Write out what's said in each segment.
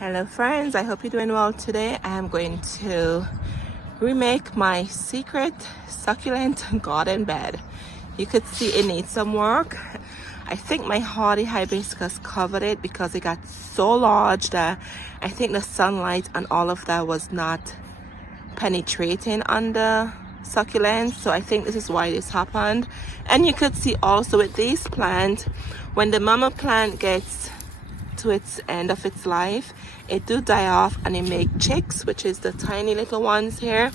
Hello friends, I hope you're doing well today. I am going to remake my secret succulent garden bed. You could see it needs some work. I think my hardy hibiscus covered it because it got so large that I think the sunlight and all of that was not penetrating on the succulent. So I think this is why this happened. And you could see also with these plants, when the mama plant gets to its end of its life, it do die off and it make chicks, which is the tiny little ones here.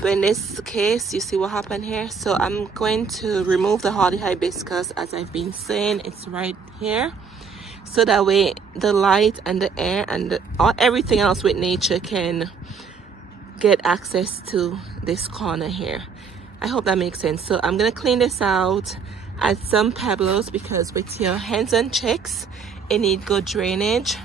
But in this case, you see what happened here. So I'm going to remove the hardy hibiscus, as I've been saying. It's right here, so that way the light and the air and everything else with nature can get access to this corner here. I hope that makes sense. So I'm gonna clean this out, add some pebbles, because with your hens and chicks it need good drainage.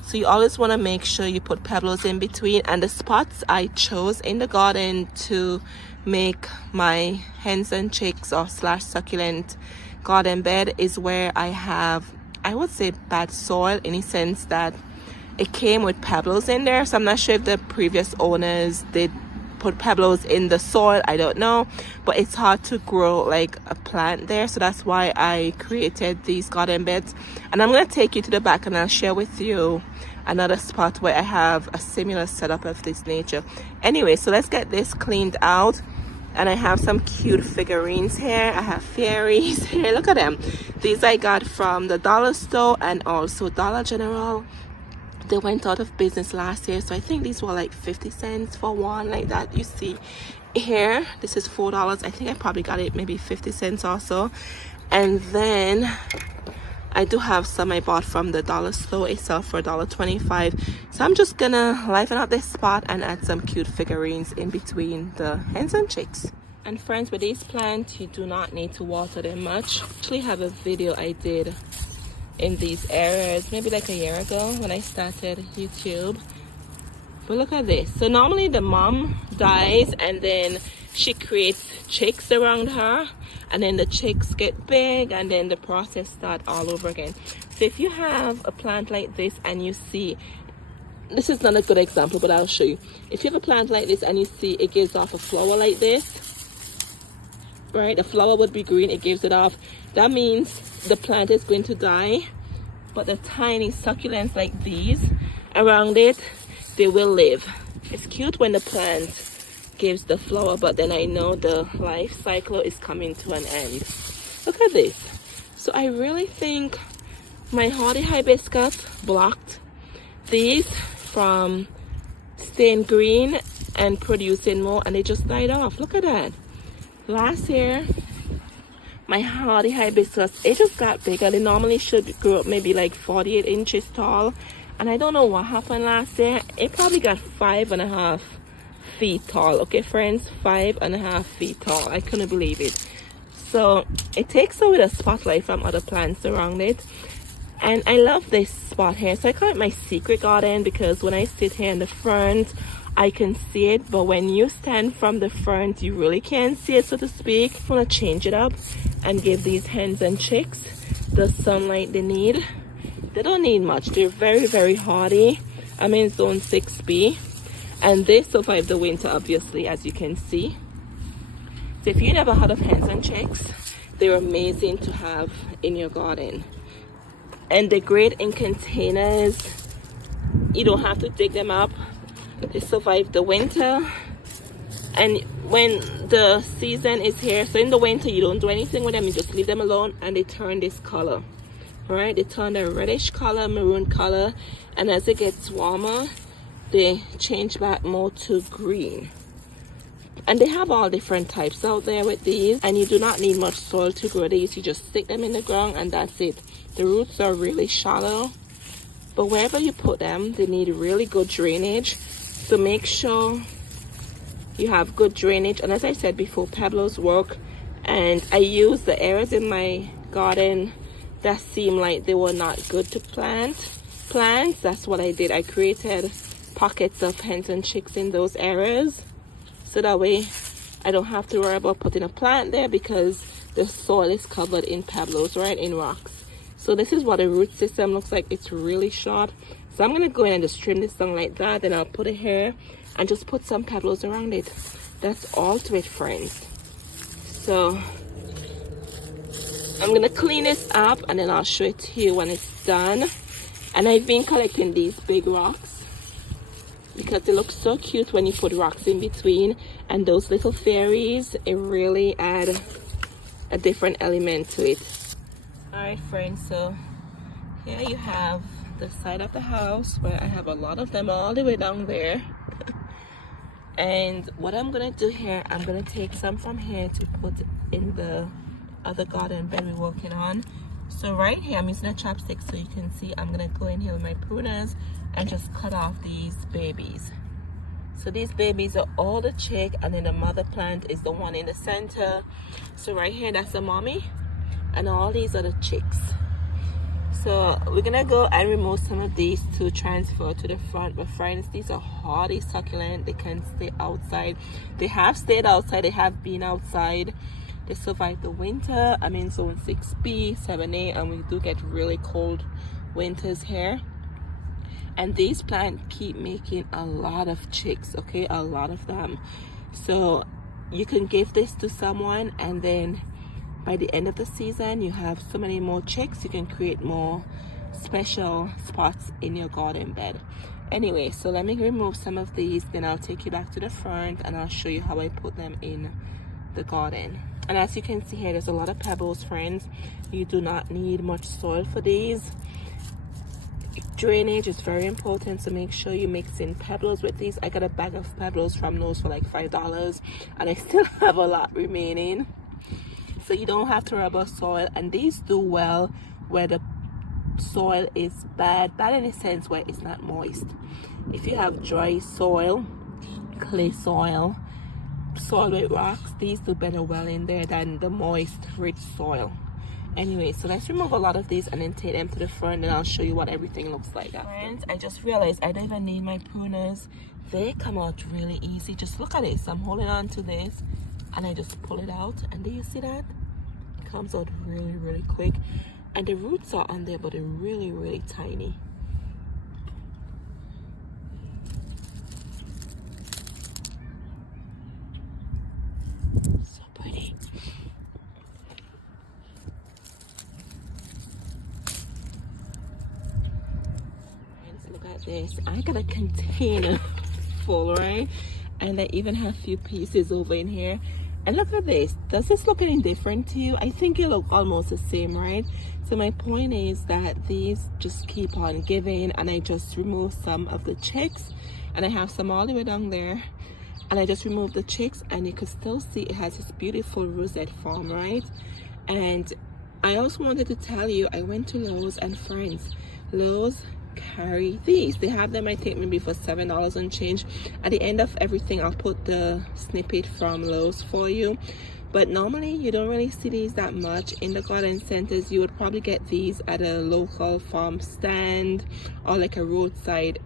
So you always want to make sure you put pebbles in between. And the spots I chose in the garden to make my hens and chicks or slash succulent garden bed is where I have, I would say, bad soil, in a sense that it came with pebbles in there. So I'm not sure if the previous owners did put pebbles in the soil, I don't know, but it's hard to grow like a plant there. So that's why I created these garden beds. And I'm going to take you to the back and I'll share with you another spot where I have a similar setup of this nature. Anyway, so let's get this cleaned out. And I have some cute figurines here. I have fairies here. Look at them. These I got from the dollar store and also Dollar General. They went out of business last year, so I think these were like 50 cents for one, like that. You see here, this is $4. I think I probably got it maybe 50 cents or so. And then I do have some I bought from the dollar store itself for $1.25. So I'm just gonna liven up this spot and add some cute figurines in between the hens and chicks. And friends, with these plants, you do not need to water them much. I actually have a video I did in these areas maybe like a year ago when I started YouTube. But look at this. So normally the mom dies and then she creates chicks around her, and then the chicks get big and then the process starts all over again. So if you have a plant like this and you see, this is not a good example, but I'll show you. If you have a plant like this and you see it gives off a flower like this, right? The flower would be green, it gives it off. That means the plant is going to die, but the tiny succulents like these around it, they will live. It's cute when the plant gives the flower, but then I know the life cycle is coming to an end. Look at this. So I really think my hardy hibiscus blocked these from staying green and producing more, and they just died off. Look at that. Last year my hardy hibiscus, it just got bigger. They normally should grow up maybe like 48 inches tall, and I don't know what happened last year. It probably got 5.5 feet tall. Okay friends, 5.5 feet tall. I couldn't believe it. So it takes away the spotlight from other plants around it. And I love this spot here. So I call it my secret garden, because when I sit here in the front I can see it, but when you stand from the front you really can't see it, so to speak. I want to change it up and give these hens and chicks the sunlight they need. They don't need much. They're very hardy. I'm in zone 6B, and they survive the winter, obviously, as you can see. So if you never heard of hens and chicks, they're amazing to have in your garden, and they're great in containers. You don't have to dig them up. They survive the winter. And when the season is here, so in the winter you don't do anything with them, you just leave them alone, and they turn this color. All right, they turn a reddish color, maroon color, and as it gets warmer they change back more to green. And they have all different types out there with these, and you do not need much soil to grow these. You just stick them in the ground and that's it. The roots are really shallow, but wherever you put them they need really good drainage. So make sure you have good drainage, and as I said before, pebbles work. And I use the areas in my garden that seem like they were not good to plant plants. That's what I did. I created pockets of hens and chicks in those areas, so that way I don't have to worry about putting a plant there, because the soil is covered in pebbles, right, in rocks. So this is what the root system looks like. It's really short. So I'm gonna go in and just trim this down like that, then I'll put it here and just put some pebbles around it. That's all to it, friends. So I'm gonna clean this up and then I'll show it to you when it's done. And I've been collecting these big rocks because they look so cute when you put rocks in between, and those little fairies, it really add a different element to it. All right, friends, so here you have the side of the house where I have a lot of them all the way down there. And what I'm gonna do here, I'm gonna take some from here to put in the other garden bed we're working on. So right here, I'm using a chopstick so you can see. I'm gonna go in here with my pruners and just cut off these babies. So these babies are all the chick, and then the mother plant is the one in the center. So right here, that's the mommy, and all these are the chicks. So we're gonna go and remove some of these to transfer to the front. But friends, these are hardy succulent. They can stay outside. They have stayed outside. They have been outside. They survived the winter. I'm in zone 6B, 7A, and we do get really cold winters here. And these plants keep making a lot of chicks, okay? A lot of them. So you can give this to someone, and then by the end of the season, you have so many more chicks. You can create more special spots in your garden bed. Anyway, so let me remove some of these, then I'll take you back to the front and I'll show you how I put them in the garden. And as you can see here, there's a lot of pebbles, friends. You do not need much soil for these. Drainage is very important, so make sure you mix in pebbles with these. I got a bag of pebbles from those for like $5, and I still have a lot remaining. So you don't have to rub out soil, and these do well where the soil is bad in a sense where it's not moist. If you have dry soil, clay soil, soil with rocks, these do better well in there than the moist, rich soil. Anyway, so let's remove a lot of these and then take them to the front, and I'll show you what everything looks like. Friends, I just realized I don't even need my pruners. They come out really easy. Just look at it. So I'm holding on to this and I just pull it out, and do you see that? It comes out really quick, and the roots are on there, but they're really tiny. So pretty. Look at this. I got a container full, right? And I even have a few pieces over in here. And look at this. Does this look any different to you? I think it look almost the same, right? So my point is that these just keep on giving, and I just remove some of the chicks, and I have some all the way down there, and I just remove the chicks, and you can still see it has this beautiful rosette form, right? And I also wanted to tell you, I went to Lowe's, and friends, Lowe's carry these. They have them, I think, maybe for $7 and change. At the end of everything, I'll put the snippet from Lowe's for you. But normally you don't really see these that much in the garden centers. You would probably get these at a local farm stand or like a roadside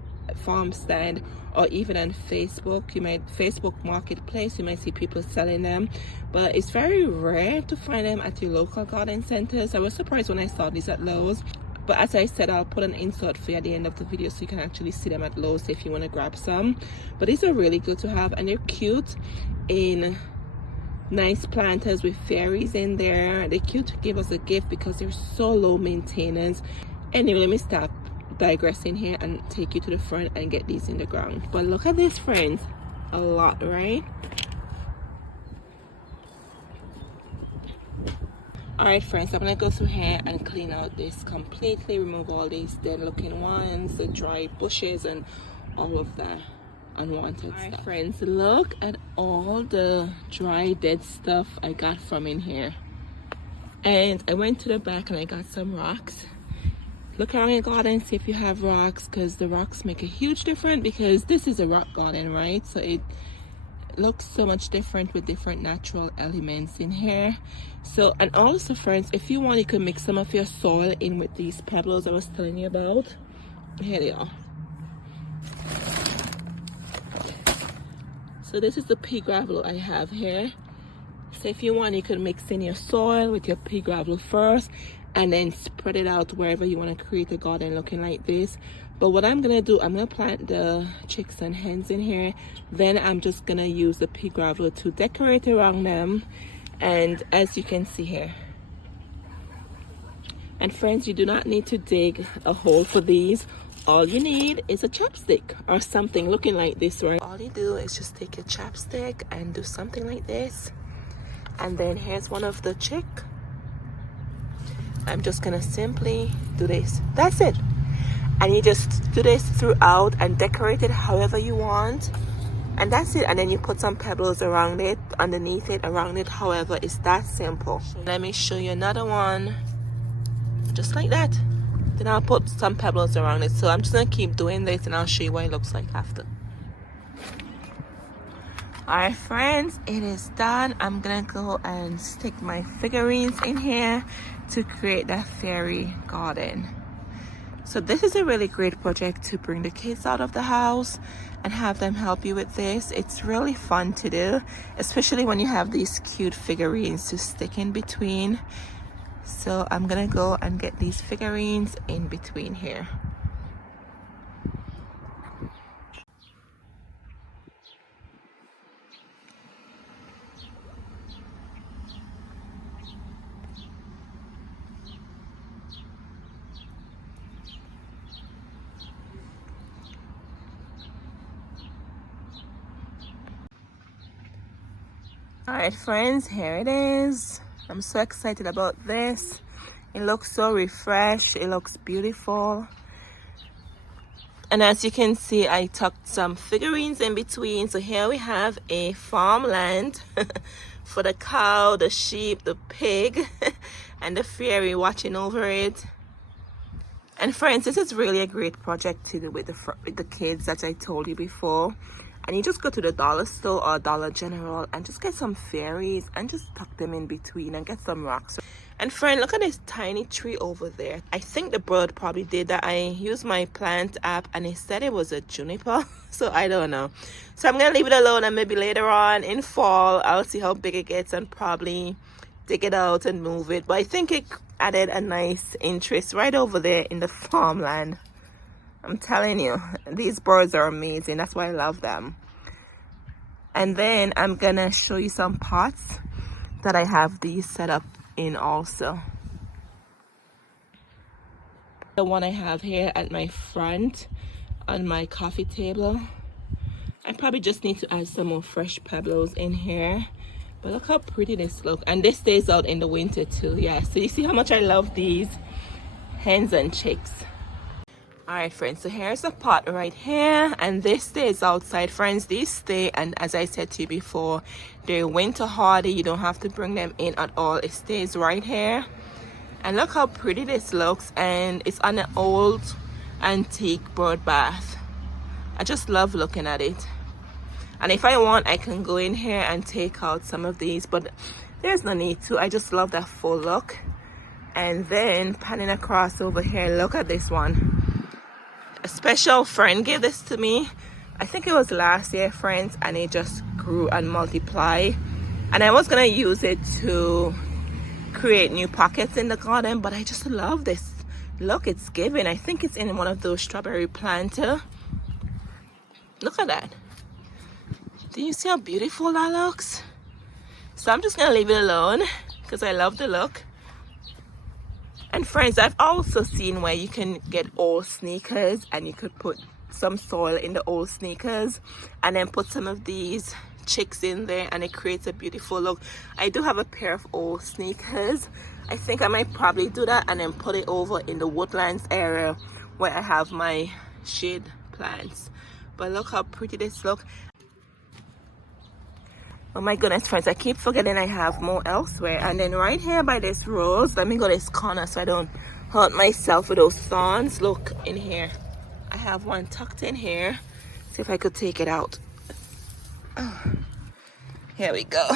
farm stand, or even on Facebook. You might Facebook Marketplace, you might see people selling them, but it's very rare to find them at your local garden centers. I was surprised when I saw these at Lowe's. But as I said, I'll put an insert for you at the end of the video so you can actually see them at Lowe's if you want to grab some. But these are really good to have, and they're cute in nice planters with fairies in there. They're cute to give as a gift because they're so low maintenance. Anyway, let me stop digressing here and take you to the front and get these in the ground. But look at this, friends. A lot, right? Alright, friends, I'm gonna go through here and clean out this completely, remove all these dead looking ones, the dry bushes, and all of that unwanted stuff. Alright, friends, look at all the dry dead stuff I got from in here. And I went to the back and I got some rocks. Look around your garden, see if you have rocks, because the rocks make a huge difference, because this is a rock garden, right? So it looks so much different with different natural elements in here. So, and also, friends, if you want, you can mix some of your soil in with these pebbles I was telling you about. Here they are. So this is the pea gravel I have here. So if you want, you can mix in your soil with your pea gravel first, and then spread it out wherever you want to create a garden looking like this. But what I'm gonna do, I'm gonna plant the chicks and hens in here, then I'm just gonna use the pea gravel to decorate around them. And as you can see here, and friends, you do not need to dig a hole for these. All you need is a chopstick or something looking like this, right? All you do is just take a chopstick and do something like this. And then here's one of the chick. I'm just gonna simply do this. That's it. And you just do this throughout and decorate it however you want. And that's it. And then you put some pebbles around it, underneath it, around it. However, it's that simple. Let me show you another one. Just like that. Then I'll put some pebbles around it. So I'm just gonna keep doing this and I'll show you what it looks like after. Alright friends, it is done. I'm gonna go and stick my figurines in here to create that fairy garden. So this is a really great project to bring the kids out of the house and have them help you with this. It's really fun to do, especially when you have these cute figurines to stick in between. So I'm gonna go and get these figurines in between here. Alright friends, here it is. I'm so excited about this. It looks so refreshed. It looks beautiful. And as you can see, I tucked some figurines in between. So here we have a farmland for the cow, the sheep, the pig, and the fairy watching over it. And friends, this is really a great project to do with the kids that I told you before. And you just go to the dollar store or Dollar General and just get some fairies and just tuck them in between and get some rocks. And friend, look at this tiny tree over there. I think the bird probably did that. I used my plant app and it said it was a juniper. So I don't know. So I'm gonna leave it alone, and maybe later on in fall I'll see how big it gets and probably dig it out and move it. But I think it added a nice interest right over there in the farmland. I'm telling you, these birds are amazing. That's why I love them. And then I'm gonna show you some pots that I have these set up in also. The one I have here at my front on my coffee table. I probably just need to add some more fresh pebbles in here. But look how pretty this looks. And this stays out in the winter too. Yeah, so you see how much I love these hens and chicks. Alright friends, so here's a pot right here, and this stays outside. Friends, these stay, and as I said to you before, they're winter hardy. You don't have to bring them in at all. It stays right here. And look how pretty this looks, and it's on an old antique bird bath. I just love looking at it. And if I want, I can go in here and take out some of these, but there's no need to. I just love that full look. And then panning across over here, look at this one. A special friend gave this to me. I think it was last year, friends, and it just grew and multiplied. And I was gonna use it to create new pockets in the garden, but I just love this look it's giving. I think it's in one of those strawberry planter. Look at that. Do you see how beautiful that looks? So I'm just gonna leave it alone because I love the look. And friends, I've also seen where you can get old sneakers and you could put some soil in the old sneakers and then put some of these chicks in there, and it creates a beautiful look. I do have a pair of old sneakers. I think I might probably do that and then put it over in the woodlands area where I have my shade plants. But look how pretty this looks. Oh my goodness, friends, I keep forgetting I have more elsewhere. And then right here by this rose, let me go this corner so I don't hurt myself with those thorns. Look in here. I have one tucked in here. See if I could take it out. Oh, here we go.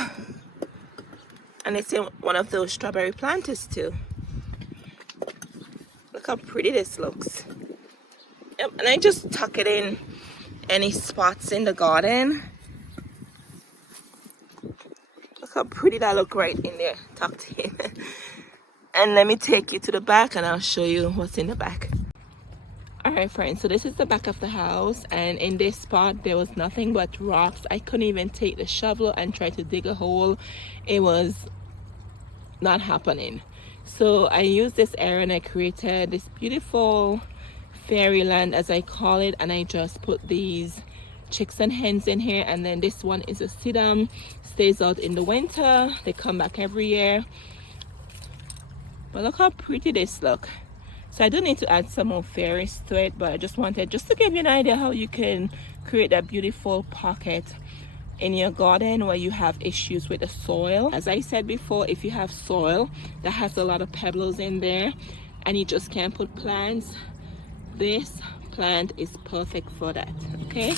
And it's in one of those strawberry planters too. Look how pretty this looks. Yep, and I just tuck it in any spots in the garden. Look how pretty that look right in there, tucked in. And let me take you to the back and I'll show you what's in the back. Alright friends, so this is the back of the house, and in this spot there was nothing but rocks. I couldn't even take the shovel and try to dig a hole. It was not happening. So I used this area and I created this beautiful fairyland, as I call it, and I just put these chicks and hens in here. And then this one is a sedum, stays out in the winter. They come back every year. But look how pretty this look. So I do need to add some more fairies to it, but I just wanted to give you an idea how you can create that beautiful pocket in your garden where you have issues with the soil. As I said before, if you have soil that has a lot of pebbles in there and you just can't put plants, this plant is perfect for that. Okay,